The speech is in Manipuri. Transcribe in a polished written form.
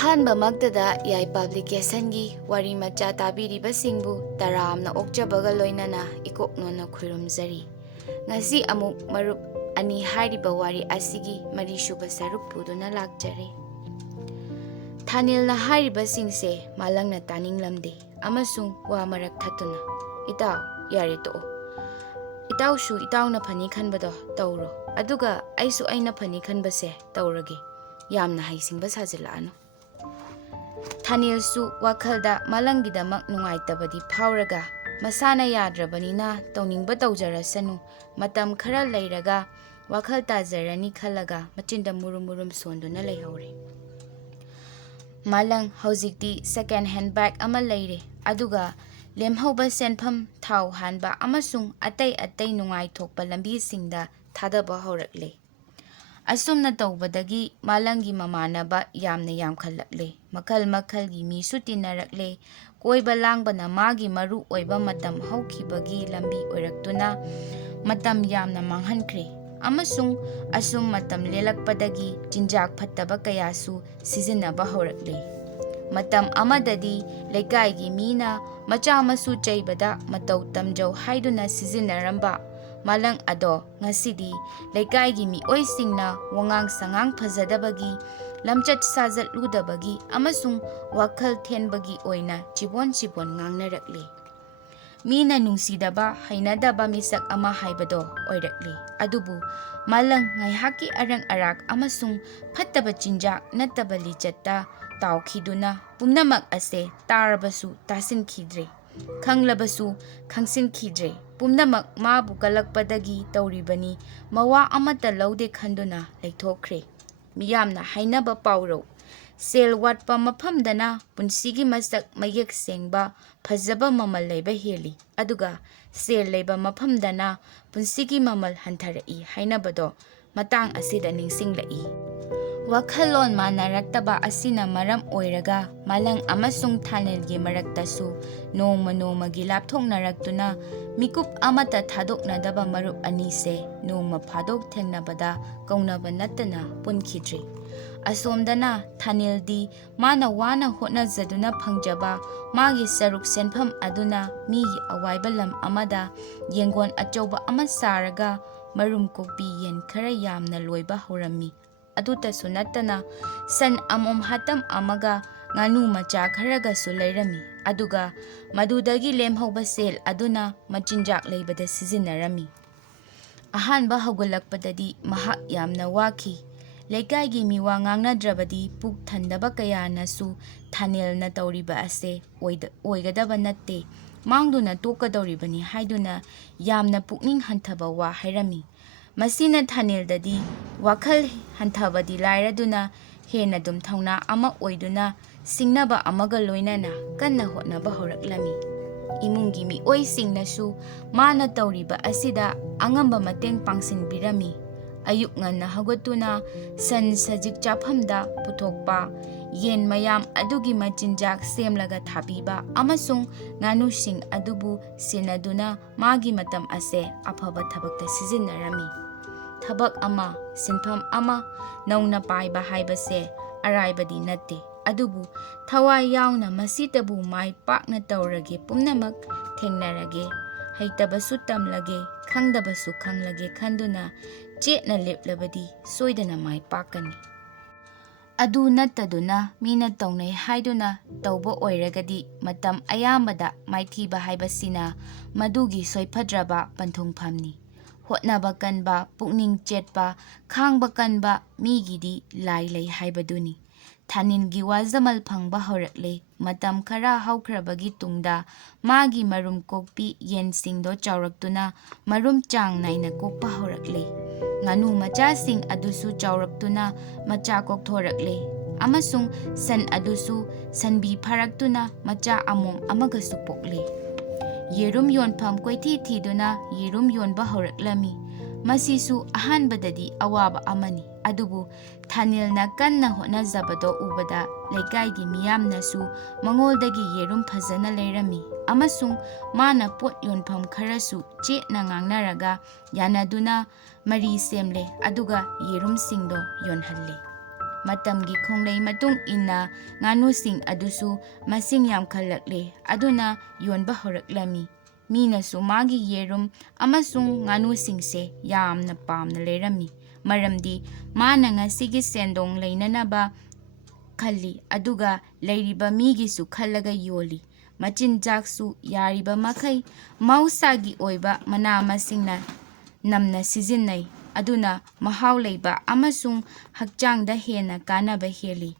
ꯑꯍꯥꯟꯕ ꯃꯛꯇꯗ Yai Publications Wari macha tabiribasingbu taramna okjabaga loinana ikoknona khurumzari. Ngasi amuk Marup Ani hairiba wari asigi marisuba saruk puduna lakjare. Thanilna hairibasingse malangna taninglamde amasung wa marak thatuna. Itaw yare to. Itaw shu itawna phani khanbado tawro. Aduga aisu aina phani khanbase tawrage. Yamna haisingba sajilaano. Thanilsu wakhalda malangidamak nungaitabadi phauraga masana yadrabanina tawningba tawjarasanu matam khara leiraga wakhal tajarani khalaga machinda murum sonduna leihore. Malang haujikti second hand bag ama leire aduga lemhauba senpham thau hanba amasung atai nungai thokpa lambi singda thadaba horakle. Asumna tawbadagi malangi mamanaba yamna yamkhalakle makhalgi misu tinarakle koiba langbana magi maru oiba matam haukibagi lambi oiraktuna matam yamna manghankre amasung asum matam lelakpadagi jinjak phattaba kayasu sizinaba horakle. Matam amadadi leikaigi mina macha masu chaibada matau tamjau haiduna sizinaramba malang ado ngasidi leikaigi mi oisingna wangang sangang phajadabagi lamchat sajat ludabagi amasung wakhal thenbagi oina chibon ngangnarakle. Mina nungsidaba hainadaba misak ama haibado oirakle. Adubu malang ngaihaki arang arak amasung phattaba chinjak nattaba lichatta taukhiduna pumnamak ase tarabasu tasinkhidre khanglabasu khangsinkhidre pumnamak mabu kalakpadagi tawribani mawa amata laude khanduna leithokre. Miyamna hainaba pauro sel watpa mafamdana punshigi masak mayek sengba phajaba mamal leiba heli aduga sel leiba mafamdana punshigi mamal hantharai hainabado matang asida ningsinglai. Wakhalon manaraktaba asina maram oiraga malang amasung thanilgi maraktasu nongma lapthoknaraktuna mikup amata thadoknadaba Marup Anise nongma phadok thengnabada kaunaba nattana punkhidre. Asomdana thanildi mana wana hotnajaduna phangjaba magi saruk senpham aduna migi awaiba lam amada yengon achauba ama saraga marum kokpi yen khara yamna loiba horami. Aduta sunatana san amom hatam amaga nganu macha kharaga su leirami aduga madudagi lemhauba sel aduna machinjak leibada sizinarami. Ahanba hagulakpadadi mahak yamna waki leikaigi miwa ngangnadrabadi puk thandaba kayanasu thanilna tawriba ase oigadaba natte mangduna tokadawribani haiduna yamna pukning hanthaba wa hairami. Masina thanildadi wakhal hanthabadi lairaduna hena dum thauna ama oiduna singnaba amaga loinana kanna hotnaba horaklami. Imungi mi oisingnasu mana tawriba asida angamba mateng pangsinbirami. Ayuk nganna hagotuna san sajik chaphamda puthokpa yen mayam adugi machinjak semlaga thabiba amasung nganusing adubu sinaduna magi matam ase aphaba thabakta sizinarami. Thabak ama sinpham ama nauna paiba haibase araibadi natte adubu thawai yauna masitabu mai pakna tawrage pumnamak thengnarage haitabasu tamlage khangdabasu khanglage khanduna chetna leplabadi soidana mai pakani. Adu nattaduna mina tawnai haiduna tawba oiragadi matam ayambada maithiba haibasina madugi soipadraba panthongphamni. Hotnaba kanba pukning chetpa khangba kanba migidi lai haibaduni. Thaningi wazamal phangba horakle matam khara haukrabagi tungda magi marum kokpi yensingdo chawraktuna marum chang naina kokpa horakle. Nganu macha sing adusu chawraktuna macha kokthorakle amasung san adusu sanbi pharaktuna macha amom amagasu pokle. Yerum yonpham koithi thiduna yerum yonba horaklami. Masisu ahanbadadi awaba amani adubu thanilna kanna hotnajabado ubada leikaigi miyamnasu mangoldagi yerum phajana leirami amasung mana pot yonpham kharasu chetna ngangnaraga yanaduna mari semle aduga yerum singdo yonhalle. matamgi khonglei matung inna nganusing adusu masing yamkhalakle aduna yonba horaklami. Minasu magi yerum amasung nganusingse yamna pamna lerami. Maramdi mana ngasigi sendong leinanaba khali aduga leiriba migisu khallaga yoli. Machinjaksu yariba makai mausagi oiba mana masingna namna sizinai aduna mahau leiba amasung hakchangda hena kanaba heli.